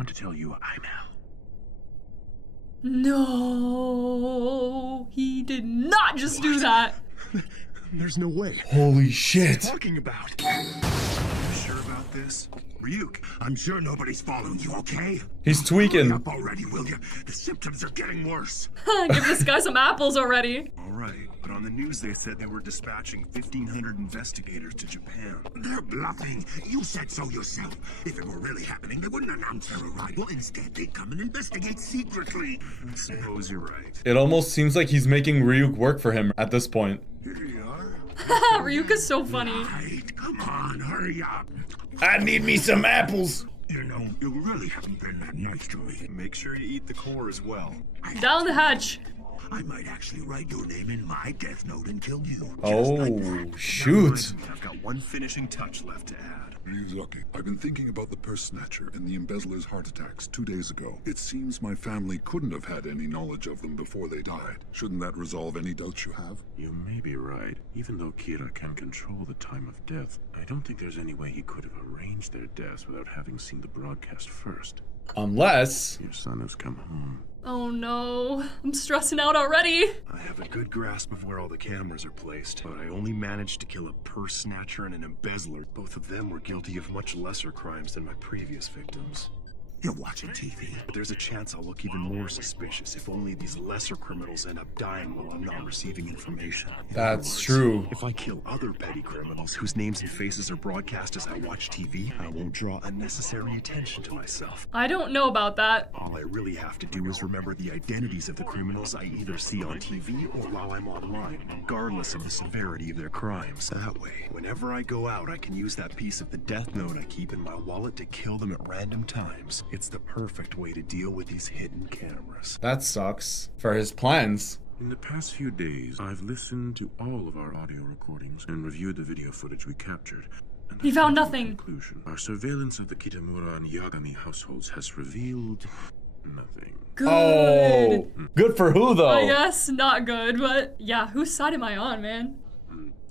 want to tell you I'm Al. No, he did not just do that. There's no way. Holy shit. Talking about. You sure about this? Ryuk, I'm sure nobody's following you, okay? He's tweaking. Hurry up already, will you? The symptoms are getting worse. Give this guy some apples already. All right, but on the news they said they were dispatching 1,500 investigators to Japan. They're bluffing. You said so yourself. If it were really happening, they wouldn't announce their arrival. Instead, they'd come and investigate secretly. I suppose you're right. It almost seems like he's making Ryuk work for him at this point. Here you are. Ryuk is so funny. Right, come on, hurry up. I need me some apples. You know, you really haven't been that nice to me. Make sure you eat the core as well. Down the hatch. I might actually write your name in my death note and kill you. Oh, shoot. I've got one finishing touch left to add. Ryuzuki, I've been thinking about the purse snatcher and the embezzler's heart attacks 2 days ago. It seems my family couldn't have had any knowledge of them before they died. Shouldn't that resolve any doubts you have? You may be right. Even though Kira can control the time of death, I don't think there's any way he could have arranged their deaths without having seen the broadcast first. Unless... Your son has come home. Oh no, I'm stressing out already. I have a good grasp of where all the cameras are placed, but I only managed to kill a purse snatcher and an embezzler. Both of them were guilty of much lesser crimes than my previous victims. You're watching TV, but there's a chance I'll look even more suspicious if only these lesser criminals end up dying while I'm not receiving information. That's true. If I kill other petty criminals whose names and faces are broadcast as I watch TV, I won't draw unnecessary attention to myself. I don't know about that. All I really have to do is remember the identities of the criminals I either see on TV or while I'm online, regardless of the severity of their crimes. That way, whenever I go out, I can use that piece of the death note I keep in my wallet to kill them at random times. It's the perfect way to deal with these hidden cameras. That sucks for his plans. In the past few days, I've listened to all of our audio recordings and reviewed the video footage we captured. And He found nothing. Conclusion. Our surveillance of the Kitamura and Yagami households has revealed nothing. Good. Oh, good for who though? I guess not good, but yeah, whose side am I on, man?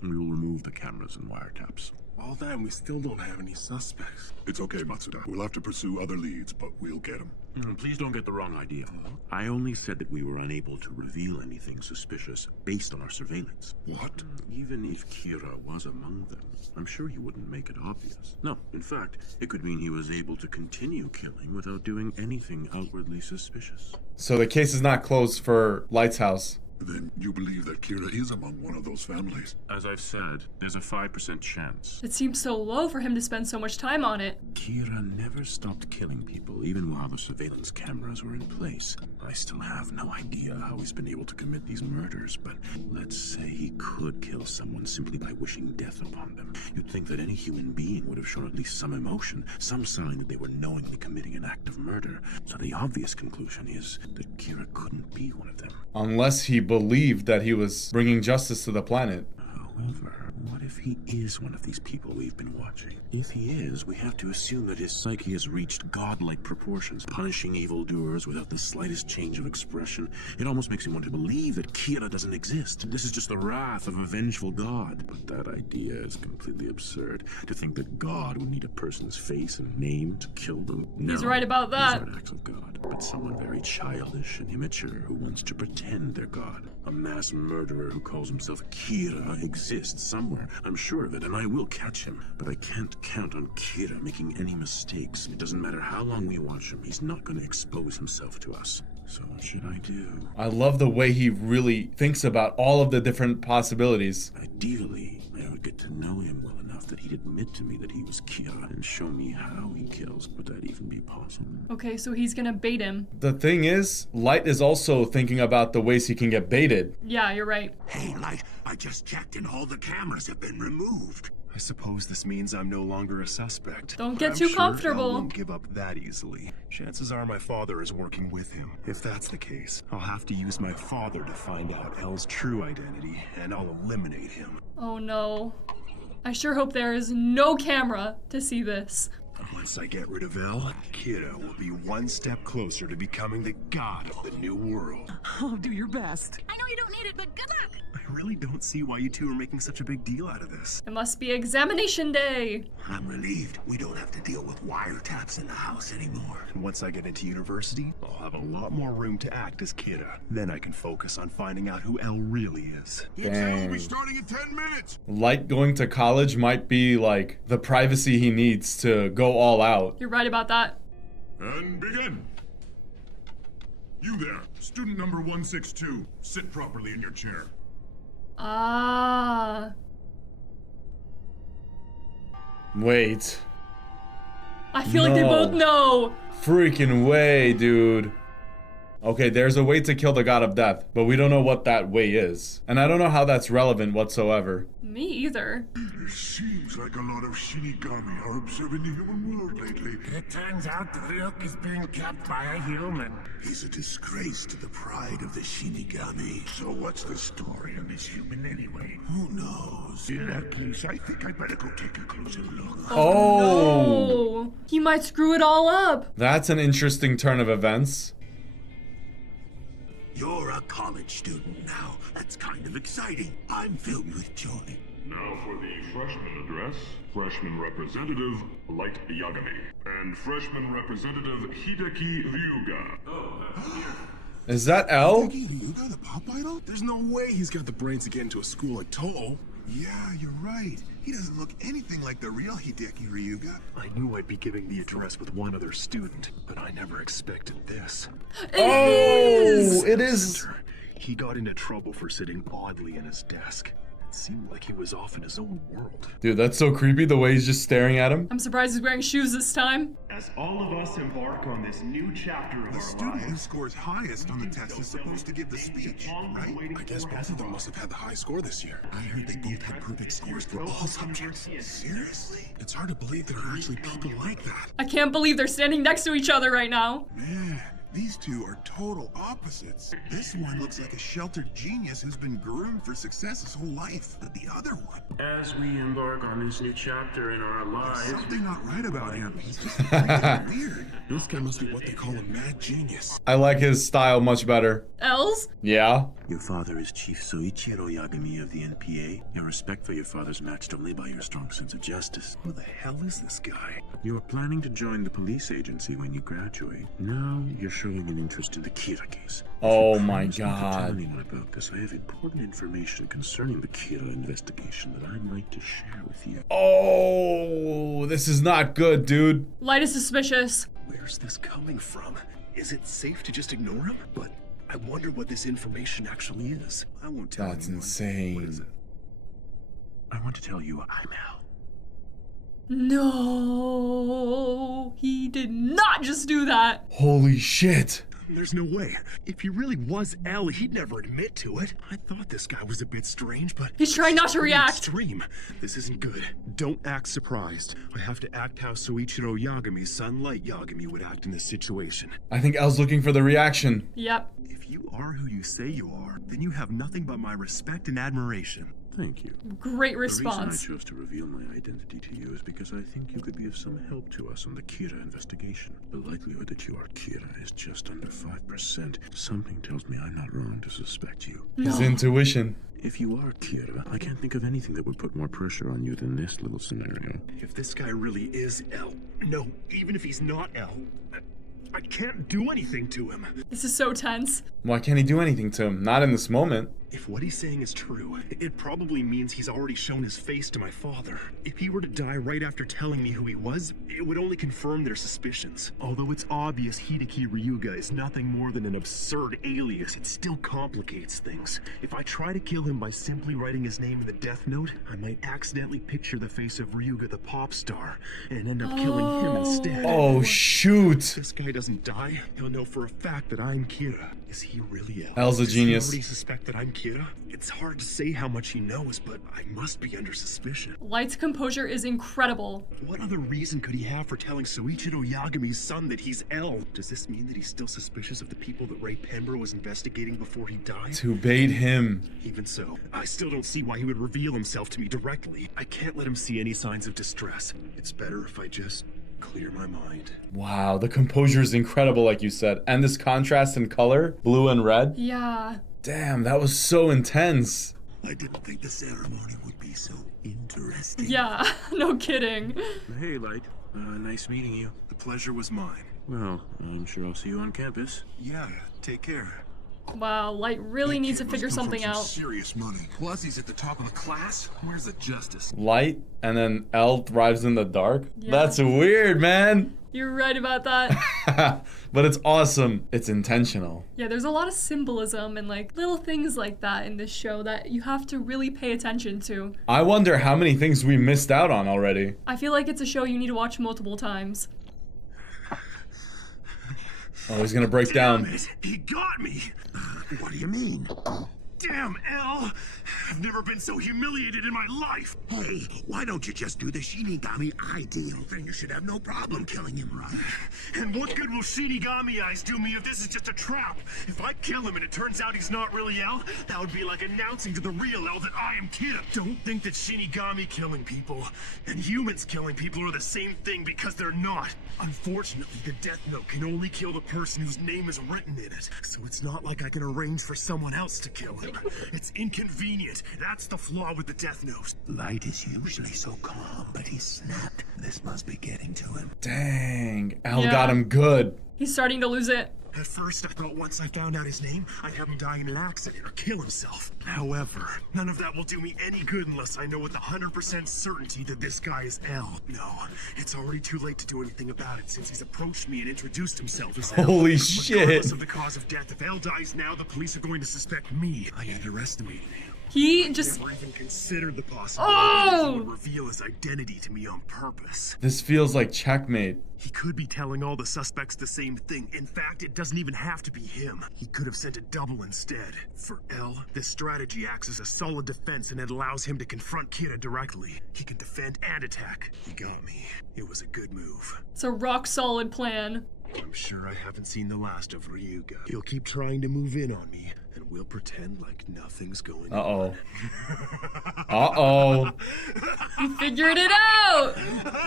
We will remove the cameras and wiretaps. All that, and we still don't have any suspects. It's okay, Matsuda. We'll have to pursue other leads, but we'll get them. Please don't get the wrong idea. I only said that we were unable to reveal anything suspicious based on our surveillance. What? Even if Kira was among them, I'm sure he wouldn't make it obvious. No, in fact, it could mean he was able to continue killing without doing anything outwardly suspicious. So the case is not closed for Light's house. Then you believe that Kira is among one of those families? As I've said, there's a 5% chance. It seems so low for him to spend so much time on it. Kira never stopped killing people, even while the surveillance cameras were in place. I still have no idea how he's been able to commit these murders, but let's say he could kill someone simply by wishing death upon them. You'd think that any human being would have shown at least some emotion, some sign that they were knowingly committing an act of murder. So the obvious conclusion is that Kira couldn't be one of them. Unless he believed that he was bringing justice to the planet. However, what if he is one of these people we've been watching? If he is, we have to assume that his psyche has reached godlike proportions, punishing evildoers without the slightest change of expression. It almost makes me want to believe that Kira doesn't exist. This is just the wrath of a vengeful god. But that idea is completely absurd. To think that God would need a person's face and name to kill them. He's No, right about that. These aren't acts of God, but someone very childish and immature who wants to pretend they're God. A mass murderer who calls himself Kira exists somewhere. I'm sure of it, and I will catch him. But I can't count on Kira making any mistakes. It doesn't matter how long we watch him. He's not going to expose himself to us. So what should I do? I love the way he really thinks about all of the different possibilities. Ideally, I would get to know him well enough that he'd admit to me that he was Kira and show me how he kills. Would that even be possible? Okay, so he's gonna bait him. The thing is, Light is also thinking about the ways he can get baited. Yeah, you're right. Hey, Light, I just checked and all the cameras have been removed. I suppose this means I'm no longer a suspect. Don't But get I'm too sure comfortable. I won't give up that easily. Chances are my father is working with him. If that's the case, I'll have to use my father to find out El's true identity, and I'll eliminate him. Oh no. I sure hope there is no camera to see this. Once I get rid of L, Kira will be one step closer to becoming the god of the new world. Oh, do your best. I know you don't need it, but good luck. I really don't see why you two are making such a big deal out of this. It must be examination day. I'm relieved we don't have to deal with wiretaps in the house anymore. And once I get into university, I'll have a lot more room to act as Kira. Then I can focus on finding out who L really is. Exam will be starting in 10 minutes. Light going to college might be like the privacy he needs to go all out. You're right about that. And begin. You there, student number 162. Sit properly in your chair. Ah. Wait. I feel like they both know. Freaking way, dude. Okay, there's a way to kill the god of death, but we don't know what that way is. And I don't know how that's relevant whatsoever. Me either. It seems like a lot of Shinigami are observing the human world lately. It turns out the Ryuk is being kept by a human. He's a disgrace to the pride of the Shinigami. So what's the story on this human anyway? Who knows? In that case, I think I better go take a closer look. Oh, No. He might screw it all up. that's an interesting turn of events. You're a college student now. That's kind of exciting. I'm filled with joy. Now for the freshman address, freshman representative Light Yagami, and freshman representative Hideki Ryuga. Is that L? Ryuga, the pop idol? There's no way he's got the brains to get into a school like Toho. Yeah, you're right. He doesn't look anything like the real Hideki Ryuga. I knew I'd be giving the address with one other student, but I never expected this. It is. He got into trouble for sitting oddly in his desk. It seemed like he was off in his own world. Dude, that's so creepy, the way he's just staring at him. I'm surprised he's wearing shoes this time. As all of us embark on this new chapter of The our student who lives, scores highest on the test is supposed to give the speech, right? I guess both of them must have had the high score this year. I heard they both had perfect scores for all subjects. Seriously? It's hard to believe there are actually people like that. I can't believe they're standing next to each other right now. Man, these two are total opposites. This one looks like a sheltered genius who's been groomed for success his whole life. But the other one, As we embark on this new chapter in our lives, something not right about him. He's just freaking weird. This guy must be what they call a mad genius. I like his style much better. Els? Yeah? your father is Chief Soichiro Yagami of the NPA. Your respect for your father's matched only by your strong sense of justice. Who the hell is this guy? You are planning to join the police agency when you graduate. Now you're showing an interest in the Kira case. Oh If you my promise not to tell god. anyone about this, I have important information concerning the Kira investigation that I'd like to share with you. Oh, this is not good, dude. Light is suspicious. Where's this coming from? Is it safe to just ignore him? But I wonder what this information actually is. I won't tell That's anyone. insane. What is it? I want to tell you I'm Al. No, he did not just do that. Holy shit. There's no way. If he really was L, he'd never admit to it. I thought this guy was a bit strange, but He's trying not to pretty react. Extreme. This isn't good. Don't act surprised. I have to act how Soichiro Yagami's son, Light Yagami, would act in this situation. I think El's looking for the reaction. Yep. If you are who you say you are, then you have nothing but my respect and admiration. Thank you. Great The reason response. I chose to reveal my identity to you is because I think you could be of some help to us on the Kira investigation. The likelihood that you are Kira is just under 5%. Something tells me I'm not wrong to suspect you. His intuition. If you are Kira, I can't think of anything that would put more pressure on you than this little scenario. If this guy really is L, no, even if he's not L, I can't do anything to him. This is so tense. Why can't he do anything to him? Not in this moment. If what he's saying is true, it probably means he's already shown his face to my father. If he were to die right after telling me who he was, it would only confirm their suspicions. Although it's obvious Hideki Ryuga is nothing more than an absurd alias, it still complicates things. If I try to kill him by simply writing his name in the death note, I might accidentally picture the face of Ryuga the pop star and end up killing him instead. Oh, shoot. If this guy doesn't die, he'll know for a fact that I'm Kira. Is he really L? L's a Does genius. he already suspect that I'm Kira? It's hard to say how much he knows, but I must be under suspicion. Light's composure is incredible. What other reason could he have for telling Soichiro Yagami's son that he's L? Does this mean that he's still suspicious of the people that Ray Pembroke was investigating before he died? To bait him. Even so, I still don't see why he would reveal himself to me directly. I can't let him see any signs of distress. It's better if I just clear my mind. Wow, the composure is incredible, like you said. And this contrast in color, blue and red. Yeah. Damn, that was so intense. I didn't think the ceremony would be so interesting. Yeah, no kidding. Hey, Light. Nice meeting you. The pleasure was mine. Well, I'm sure I'll see you on campus. Yeah, take care. Wow, Light really needs to figure something out. Serious money. Plus, he's at the top of the class. Where's the justice? Light, and then L thrives in the dark. Yeah. That's weird, man. You're right about that. But it's awesome. It's intentional. Yeah, there's a lot of symbolism and like little things like that in this show that you have to really pay attention to. I wonder how many things we missed out on already. I feel like it's a show you need to watch multiple times. Oh, he's gonna break down. Damn it, he got me. What do you mean? Damn, L. I've never been so humiliated in my life. Hey, why don't you just do the Shinigami ideal? Then you should have no problem killing him, right? And what good will Shinigami eyes do me if this is just a trap? If I kill him and it turns out he's not really L, that would be like announcing to the real L that I am Kid. Don't think that Shinigami killing people and humans killing people are the same thing, because they're not. Unfortunately, the Death Note can only kill the person whose name is written in it. So it's not like I can arrange for someone else to kill him. It's inconvenient. That's the flaw with the Death Note. Light is usually so calm, but he snapped. This must be getting to him. Dang, L Yeah. got him good. He's starting to lose it. At first, I thought once I found out his name, I'd have him die in an accident or kill himself. However, none of that will do me any good unless I know with 100% certainty that this guy is L. No, it's already too late to do anything about it since he's approached me and introduced himself as L. Holy Regardless shit. of the cause of death, if L dies now, the police are going to suspect me. I underestimated him. He just... Never even considered the possibility that he would reveal his identity to me on purpose. This feels like checkmate. He could be telling all the suspects the same thing. In fact, it doesn't even have to be him. He could have sent a double instead. For L, this strategy acts as a solid defense and it allows him to confront Kira directly. He can defend and attack. He got me. It was a good move. It's a rock solid plan. I'm sure I haven't seen the last of Ryuga. He'll keep trying to move in on me, and we'll pretend like nothing's going on. Uh-oh. He figured it out!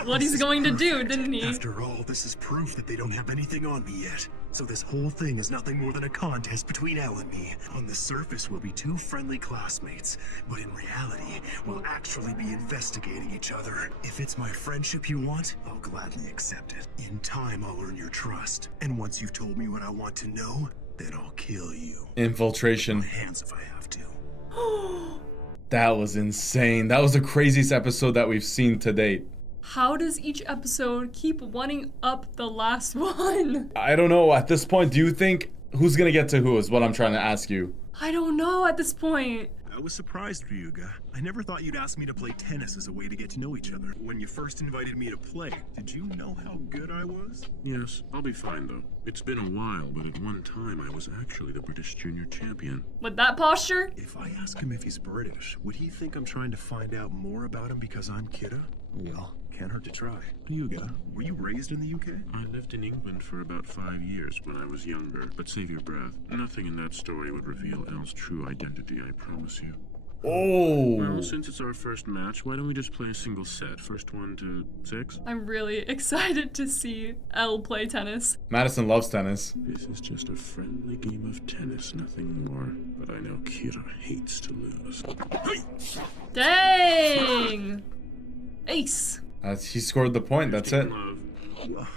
What he's going to do, didn't he? After all, this is proof that they don't have anything on me yet. So this whole thing is nothing more than a contest between Elle and me. On the surface, we'll be two friendly classmates, but in reality, we'll actually be investigating each other. If it's my friendship you want, I'll gladly accept it. In time, I'll earn your trust. And once you've told me what I want to know, then I'll kill you. Infiltration. My hands if I have to. That was insane. That was the craziest episode that we've seen to date. How does each episode keep one up the last one? I don't know. At this point, do you think who's gonna get to who is what I'm trying to ask you? I don't know at this point. I was surprised, Ryuga. I never thought you'd ask me to play tennis as a way to get to know each other. When you first invited me to play, did you know how good I was? Yes, I'll be fine though. It's been a while, but at one time I was actually the British junior champion. With that posture? If I ask him if he's British, would he think I'm trying to find out more about him because I'm Kidda? Well, can't hurt to try. Ryuga, were you raised in the UK? I lived in England for about 5 years when I was younger, but save your breath. Nothing in that story would reveal Elle's true identity, I promise you. Oh. Well, since it's our first match, why don't we just play a single set? First one to 6? I'm really excited to see Elle play tennis. Madison loves tennis. This is just a friendly game of tennis, nothing more. But I know Kira hates to lose. Dang! Ace. He scored the point. That's it. Love.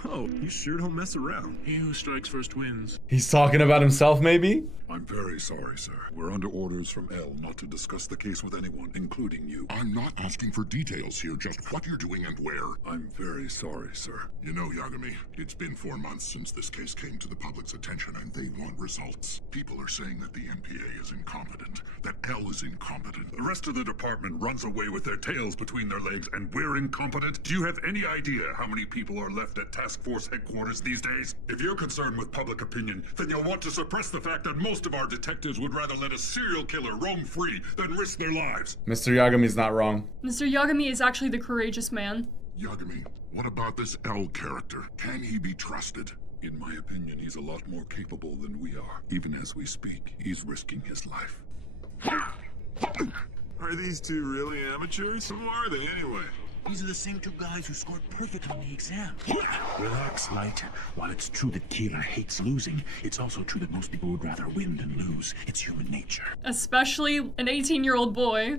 Oh, you sure don't mess around. He who strikes first wins. He's talking about himself, maybe? I'm very sorry, sir. We're under orders from Elle not to discuss the case with anyone, including you. I'm not asking for details here, just what you're doing and where. I'm very sorry, sir. You know, Yagami, it's been 4 months since this case came to the public's attention, and they want results. People are saying that the NPA is incompetent, that Elle is incompetent. The rest of the department runs away with their tails between their legs, and we're incompetent? Do you have any idea how many people are left at Task Force headquarters these days? If you're concerned with public opinion, then you'll want to suppress the fact that most of our detectives would rather let a serial killer roam free than risk their lives. Mr. Yagami's not wrong. Mr. Yagami is actually the courageous man. Yagami, what about this L character? Can he be trusted? In my opinion, he's a lot more capable than we are. Even as we speak, he's risking his life. Are these two really amateurs? Who are they anyway? These are the same two guys who scored perfect on the exam. Relax, Light. While it's true that Kira hates losing, it's also true that most people would rather win than lose. It's human nature. Especially an 18-year-old boy.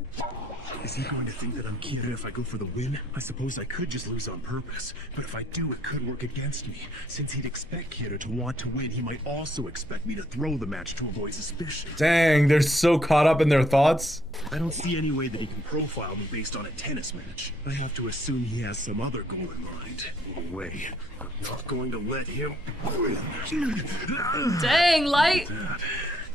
Is he going to think that I'm Kira if I go for the win? I suppose I could just lose on purpose, but if I do, it could work against me. Since he'd expect Kira to want to win, he might also expect me to throw the match to avoid suspicion. Dang, they're so caught up in their thoughts. I don't see any way that he can profile me based on a tennis match. I have to assume he has some other goal in mind. No way. I'm not going to let him win. Dang, Light. That,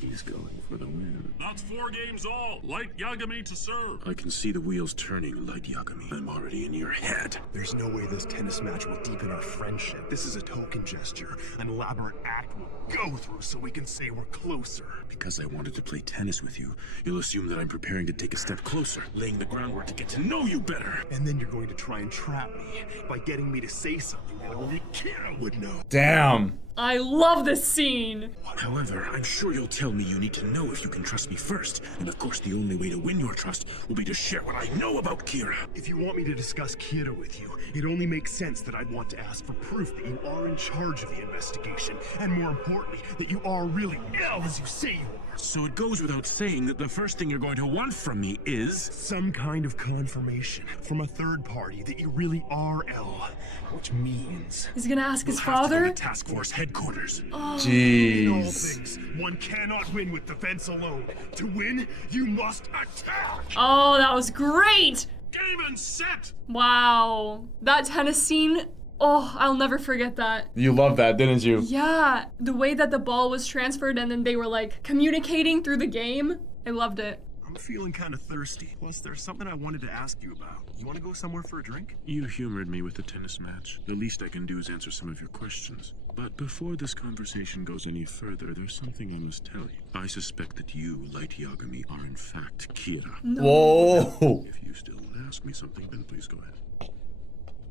he's going for the win. That's 4 games all. Light Yagami to serve. I can see the wheels turning, Light Yagami. I'm already in your head. There's no way this tennis match will deepen our friendship. This is a token gesture, an elaborate act we'll go through so we can say we're closer. Because I wanted to play tennis with you, you'll assume that I'm preparing to take a step closer, laying the groundwork to get to know you better. And then you're going to try and trap me by getting me to say something that only Kira would know. Damn. I love this scene. However, I'm sure you'll tell me you need to know if you can trust me first. And of course, the only way to win your trust will be to share what I know about Kira. If you want me to discuss Kira with you, it only makes sense that I'd want to ask for proof that you are in charge of the investigation, and more importantly, that you are really ill as you say you are. So it goes without saying that the first thing you're going to want from me is... some kind of confirmation from a third party that you really are L, which means... He's gonna ask his we'll have to go father? to task force headquarters. In all Jeez. things, one cannot win with defense alone. To win, you must attack! Oh, that was great. Game and set. Wow. That tennis scene, oh, I'll never forget that. You loved that, didn't you? Yeah, the way that the ball was transferred and then they were like communicating through the game. I loved it. I'm feeling kind of thirsty. Plus, there's something I wanted to ask you about. You want to go somewhere for a drink? You humored me with the tennis match. The least I can do is answer some of your questions. But before this conversation goes any further, there's something I must tell you. I suspect that you, Light Yagami, are in fact Kira. Whoa. If you still want to ask me something, then please go ahead.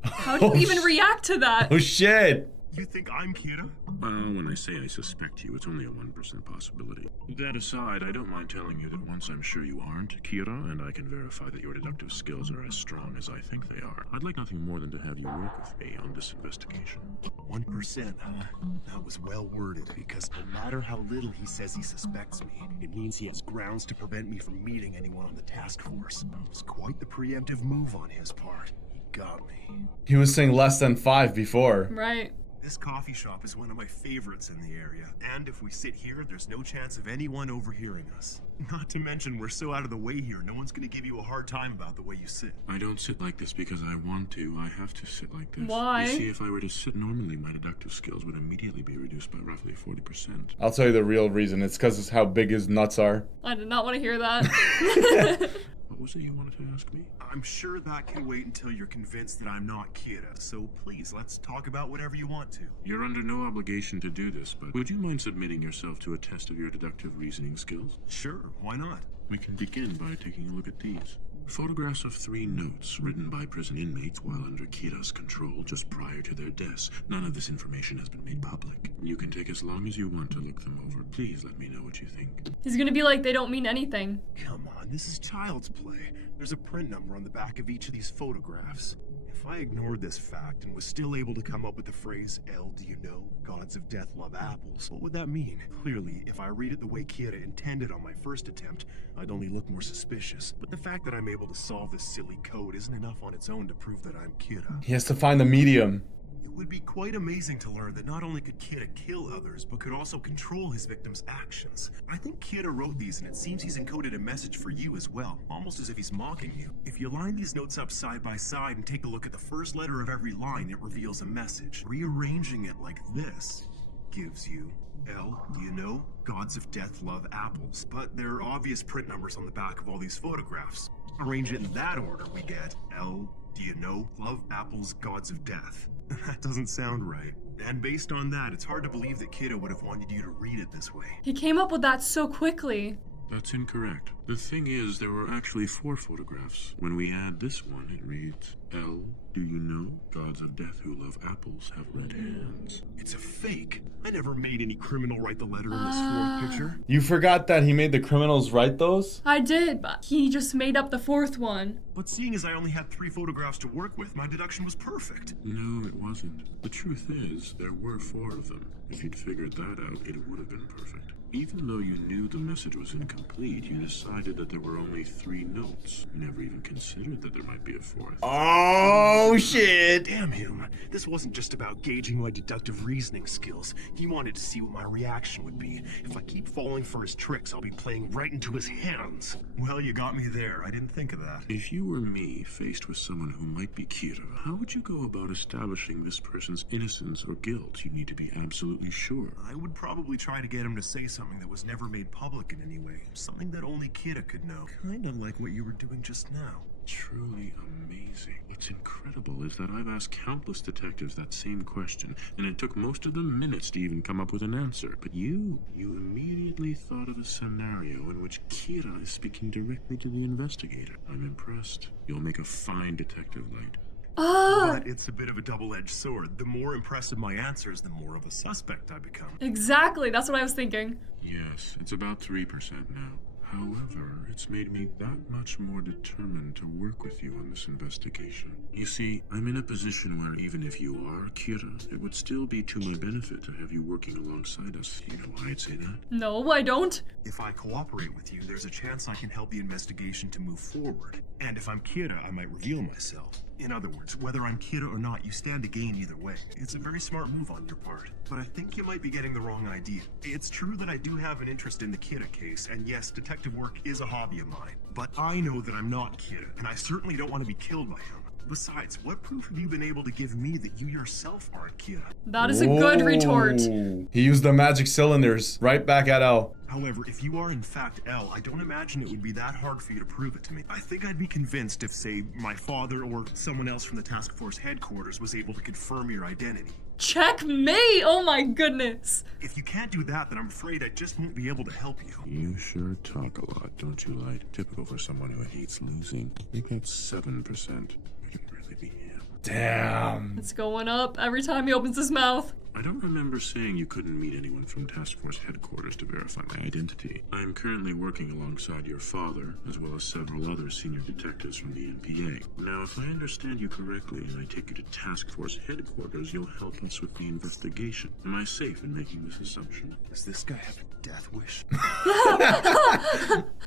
How do you even react to that? Oh shit. You think I'm Kira? Well, when I say I suspect you, it's only a 1% possibility. That aside, I don't mind telling you that once I'm sure you aren't Kira, and I can verify that your deductive skills are as strong as I think they are, I'd like nothing more than to have you work with me on this investigation. 1%, huh? That was well worded, because no matter how little he says he suspects me, it means he has grounds to prevent me from meeting anyone on the task force. It was quite the preemptive move on his part. He got me. He was saying less than 5 before. Right. This coffee shop is one of my favorites in the area, and if we sit here, there's no chance of anyone overhearing us. Not to mention, we're so out of the way here, no one's gonna give you a hard time about the way you sit. I don't sit like this because I want to. I have to sit like this. Why? You see, if I were to sit normally, my deductive skills would immediately be reduced by roughly 40%. I'll tell you the real reason. It's because it's how big his nuts are. I did not want to hear that. What was it you wanted to ask me? I'm sure that can wait until you're convinced that I'm not Kira, so please, let's talk about whatever you want to. You're under no obligation to do this, but would you mind submitting yourself to a test of your deductive reasoning skills? Sure, why not? We can begin by taking a look at these. Photographs of 3 notes written by prison inmates while under Kira's control just prior to their deaths. None of this information has been made public. You can take as long as you want to look them over. Please let me know what you think. He's gonna be like, they don't mean anything. Come on, this is child's play. There's a print number on the back of each of these photographs. If I ignored this fact and was still able to come up with the phrase, L, do you know, gods of death love apples, what would that mean? Clearly, if I read it the way Kira intended on my first attempt, I'd only look more suspicious. But the fact that I'm able to solve this silly code isn't enough on its own to prove that I'm Kira. He has to find the medium. It would be quite amazing to learn that not only could Kira kill others, but could also control his victims' actions. I think Kira wrote these, and it seems he's encoded a message for you as well, almost as if he's mocking you. If you line these notes up side by side and take a look at the first letter of every line, it reveals a message. Rearranging it like this gives you L, do you know? Gods of death love apples. But there are obvious print numbers on the back of all these photographs. Arrange it in that order, we get L, do you know? Love apples, gods of death. That doesn't sound right. And based on that, it's hard to believe that Kiddo would have wanted you to read it this way. He came up with that so quickly. That's incorrect. The thing is, there were actually 4 photographs. When we add this one, it reads, L, do you know? Gods of death who love apples have red hands. It's a fake. I never made any criminal write the letter in this fourth picture. You forgot that he made the criminals write those? I did, but he just made up the fourth one. But seeing as I only had 3 photographs to work with, my deduction was perfect. No, it wasn't. The truth is, there were 4 of them. If you'd figured that out, it would have been perfect. Even though you knew the message was incomplete, you decided that there were only 3 notes. You never even considered that there might be a 4th. Oh, shit. Damn him. This wasn't just about gauging my deductive reasoning skills. He wanted to see what my reaction would be. If I keep falling for his tricks, I'll be playing right into his hands. Well, you got me there. I didn't think of that. If you were me, faced with someone who might be Kira, how would you go about establishing this person's innocence or guilt? You need to be absolutely sure. I would probably try to get him to say something that was never made public in any way. Something that only Kira could know. Kinda like what you were doing just now. Truly amazing. What's incredible is that I've asked countless detectives that same question, and it took most of them minutes to even come up with an answer. But you immediately thought of a scenario in which Kira is speaking directly to the investigator. I'm impressed. You'll make a fine detective, Light. But it's a bit of a double-edged sword. The more impressive my answers, the more of a suspect I become. Exactly, that's what I was thinking. Yes, it's about 3% now. However, it's made me that much more determined to work with you on this investigation. You see, I'm in a position where even if you are Kira, it would still be to my benefit to have you working alongside us. You know why I'd say that? No, I don't. If I cooperate with you, there's a chance I can help the investigation to move forward. And if I'm Kira, I might reveal myself. In other words, whether I'm Kira or not, you stand to gain either way. It's a very smart move on your part. But I think you might be getting the wrong idea. It's true that I do have an interest in the Kira case, and yes, detective work is a hobby of mine. But I know that I'm not Kira, and I certainly don't want to be killed by him. Besides, what proof have you been able to give me that you yourself aren't Kira? That is a good retort. He used the magic cylinders right back at L. However, if you are in fact L, I don't imagine it would be that hard for you to prove it to me. I think I'd be convinced if, say, my father or someone else from the task force headquarters was able to confirm your identity. Checkmate! Oh my goodness. If you can't do that, then I'm afraid I just won't be able to help you. You sure talk a lot, don't you, Light? Typical for someone who hates losing. I think that's 7%. It can really be him. Damn. It's going up every time he opens his mouth. I don't remember saying you couldn't meet anyone from Task Force headquarters to verify my identity. I am currently working alongside your father, as well as several other senior detectives from the NPA. Now, if I understand you correctly, and I take you to Task Force headquarters, you'll help us with the investigation. Am I safe in making this assumption? Does this guy have a death wish?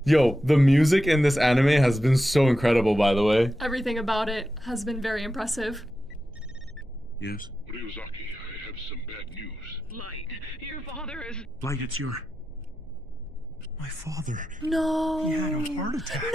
Yo, the music in this anime has been so incredible, by the way. Everything about it has been very impressive. Yes? Ryuzaki, I have some bad news. Light, your father is... Light, it's your... My father. No. He had a heart attack. No.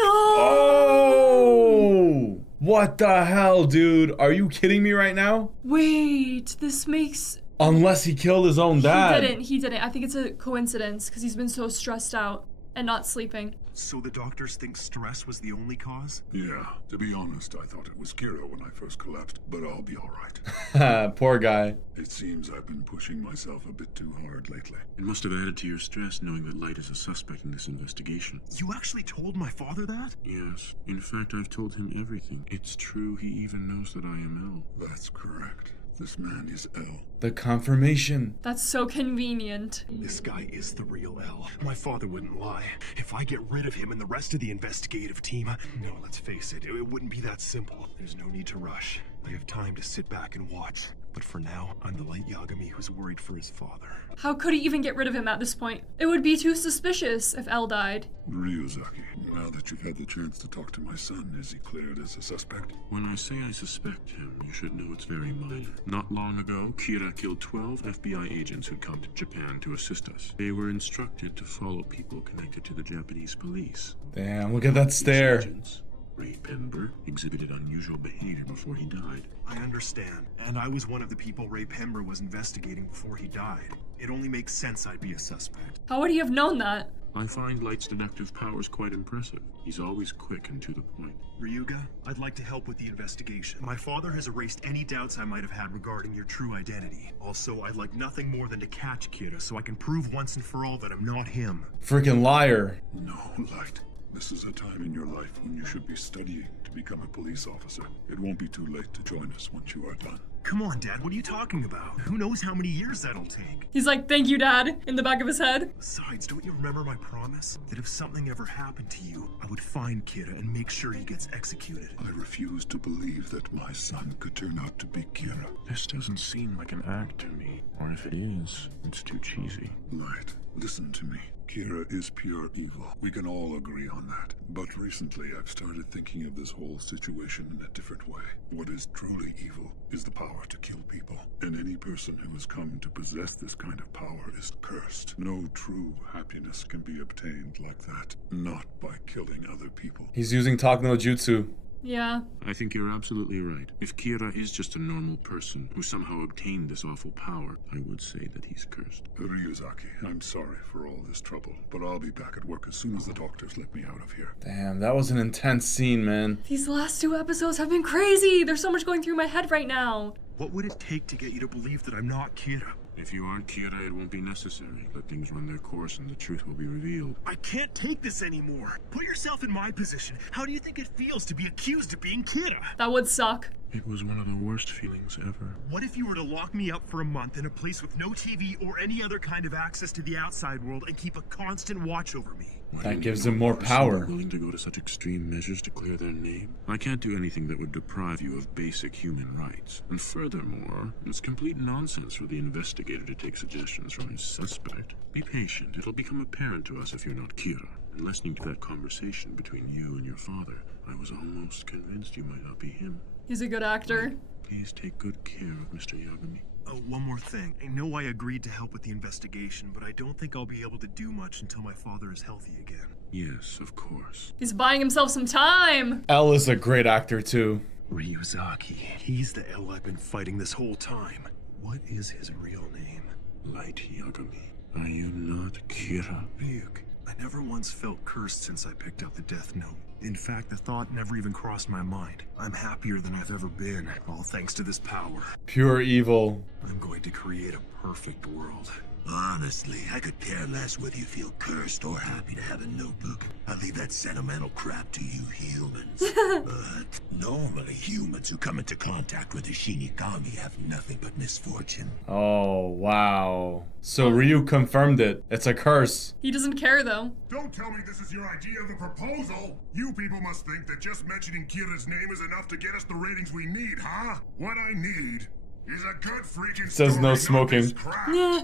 Oh! What the hell, dude? Are you kidding me right now? Wait, this makes... Unless he killed his own dad. He didn't. I think it's a coincidence because he's been so stressed out and not sleeping. So the doctors think stress was the only cause? Yeah, to be honest, I thought it was Kira when I first collapsed, but I'll be alright. Poor guy. It seems I've been pushing myself a bit too hard lately. It must have added to your stress knowing that Light is a suspect in this investigation. You actually told my father that? Yes. In fact, I've told him everything. It's true, he even knows that I am L. That's correct. This man is L. The confirmation. That's so convenient. This guy is the real L. My father wouldn't lie. If I get rid of him and the rest of the investigative team, no, let's face it, it wouldn't be that simple. There's no need to rush. I have time to sit back and watch. But for now, I'm the late Yagami who's worried for his father. How could he even get rid of him at this point? It would be too suspicious if Elle died. Ryuzaki, now that you've had the chance to talk to my son, is he cleared as a suspect? When I say I suspect him, you should know it's very minor. Not long ago, Kira killed 12 FBI agents who'd come to Japan to assist us. They were instructed to follow people connected to the Japanese police. Damn, look at that stare. These agents, Ray Pember, exhibited unusual behavior before he died. I understand. And I was one of the people Ray Pember was investigating before he died. It only makes sense I'd be a suspect. How would he have known that? I find Light's deductive powers quite impressive. He's always quick and to the point. Ryuga, I'd like to help with the investigation. My father has erased any doubts I might have had regarding your true identity. Also, I'd like nothing more than to catch Kira so I can prove once and for all that I'm not him. Freaking liar. No, Light. This is a time in your life when you should be studying to become a police officer. It won't be too late to join us once you are done. Come on, Dad, what are you talking about? Who knows how many years that'll take? He's like, thank you, Dad, in the back of his head. Besides, don't you remember my promise? That if something ever happened to you, I would find Kira and make sure he gets executed. I refuse to believe that my son could turn out to be Kira. This doesn't seem like an act to me. Or if it is, it's too cheesy. Light, listen to me. Kira is pure evil. We can all agree on that. But recently I've started thinking of this whole situation in a different way. What is truly evil is the power to kill people. And any person who has come to possess this kind of power is cursed. No true happiness can be obtained like that. Not by killing other people. He's using talk no jutsu. Yeah. I think you're absolutely right. If Kira is just a normal person who somehow obtained this awful power, I would say that he's cursed. Ryuzaki, I'm sorry for all this trouble, but I'll be back at work as soon as the doctors let me out of here. Damn, that was an intense scene, man. These last 2 episodes have been crazy. There's so much going through my head right now. What would it take to get you to believe that I'm not Kira? If you aren't Kira, it won't be necessary. Let things run their course and the truth will be revealed. I can't take this anymore. Put yourself in my position. How do you think it feels to be accused of being Kira? That would suck. It was one of the worst feelings ever. What if you were to lock me up for a month in a place with no TV or any other kind of access to the outside world and keep a constant watch over me? That gives him more power. Willing to go to such extreme measures to clear their name? I can't do anything that would deprive you of basic human rights. And furthermore, it's complete nonsense for the investigator to take suggestions from his suspect. Be patient. It'll become apparent to us if you're not Kira. And listening to that conversation between you and your father, I was almost convinced you might not be him. He's a good actor. Please take good care of Mr. Yagami. Oh, one more thing. I know I agreed to help with the investigation, but I don't think I'll be able to do much until my father is healthy again. Yes, of course. He's buying himself some time. L is a great actor, too. Ryuzaki. He's the L I've been fighting this whole time. What is his real name? Light Yagami. Are you not Kira? Ryuk. I never once felt cursed since I picked up the Death Note. In fact, the thought never even crossed my mind. I'm happier than I've ever been, all thanks to this power. Pure evil. I'm going to create a perfect world. Honestly, I could care less whether you feel cursed or happy to have a notebook. I leave that sentimental crap to you humans. But normally humans who come into contact with the Shinigami have nothing but misfortune. Oh, wow. So Ryu confirmed it. It's a curse. He doesn't care though. Don't tell me this is your idea of a proposal! You people must think that just mentioning Kira's name is enough to get us the ratings we need, huh? What I need is a good freaking Says no smoking. Yeah.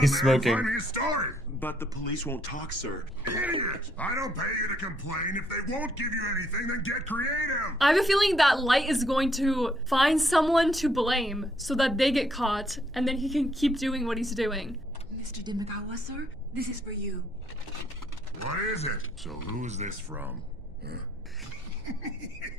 He's smoking. Story. But the police won't talk, sir. Idiot! I don't pay you to complain. If they won't give you anything, then get creative! I have a feeling that Light is going to find someone to blame so that they get caught and then he can keep doing what he's doing. Mr. Demagawa, sir, this is for you. What is it? So who is this from?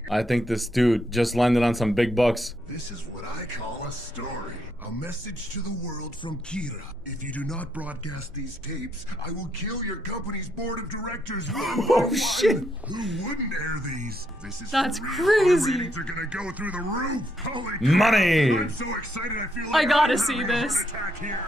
I think this dude just landed on some big bucks. This is what I call a story. A message to the world from Kira. If you do not broadcast these tapes, I will kill your company's board of directors one by one. Shit. Who wouldn't air these? This is That's for real. crazy. Our ratings are gonna go through the roof. Holy crap. Money. I'm so excited I feel like I gotta I'm see having a this. heart attack here.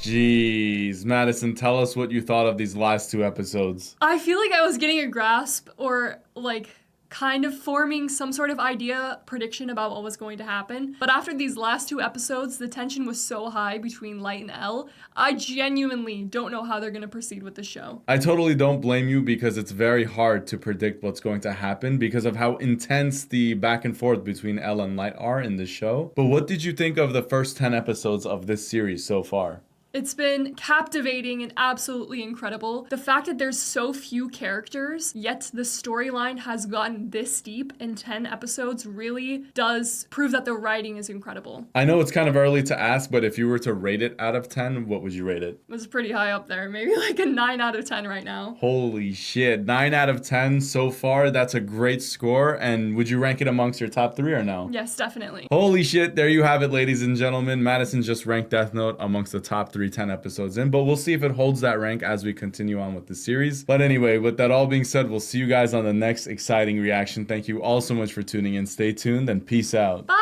Jeez, Madison, tell us what you thought of these last 2 episodes. I feel like I was getting a grasp or like kind of forming some sort of idea, prediction about what was going to happen. But after these last 2 episodes, the tension was so high between Light and L, I genuinely don't know how they're going to proceed with the show. I totally don't blame you because it's very hard to predict what's going to happen because of how intense the back and forth between L and Light are in the show. But what did you think of the first 10 episodes of this series so far? It's been captivating and absolutely incredible. The fact that there's so few characters, yet the storyline has gotten this deep in 10 episodes really does prove that the writing is incredible. I know it's kind of early to ask, but if you were to rate it out of 10, what would you rate it? It was pretty high up there, maybe like a 9 out of 10 right now. Holy shit, 9 out of 10 so far. That's a great score. And would you rank it amongst your top 3 or no? Yes, definitely. Holy shit, there you have it, ladies and gentlemen. Madison just ranked Death Note amongst the top 10 episodes in, but we'll see if it holds that rank as we continue on with the series. But anyway, with that all being said, we'll see you guys on the next exciting reaction. Thank you all so much for tuning in. Stay tuned and peace out. Bye!